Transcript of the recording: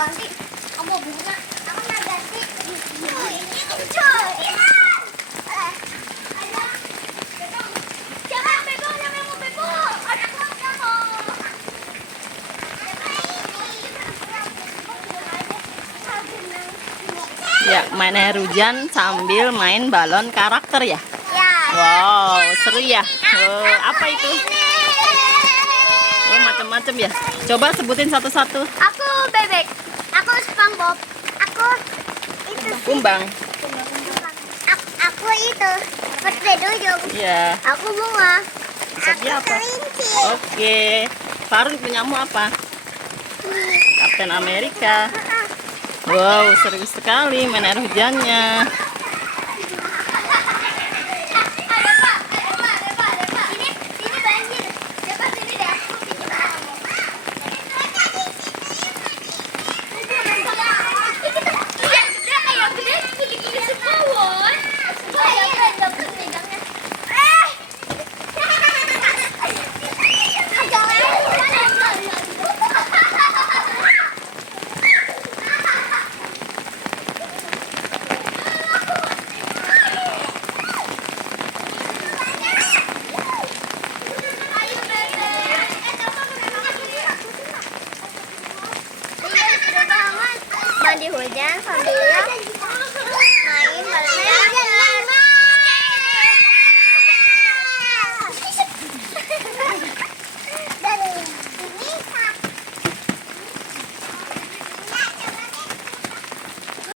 ganti. Kamu bunga. Aku mau ganti. Ini kecil. Siapa yang bego? Siapa yang mau bego? Anakku siapa? Ya, main air hujan sambil main balon karakter ya. Ya. Wow, seru ya. Oh, apa itu? Oh, macam-macam ya. Coba sebutin satu-satu. Aku bebek. Aku SpongeBob. Aku itu. Kumbang. Aku itu. Putri Duyung. Iya. Aku bunga. Sofia apa? Kelinci. Oke. Farun punyamu apa? Kapten Amerika. Wow, seru sekali main air hujannya. Ini banjir. Cepat ini deh. Mandi hujan sambil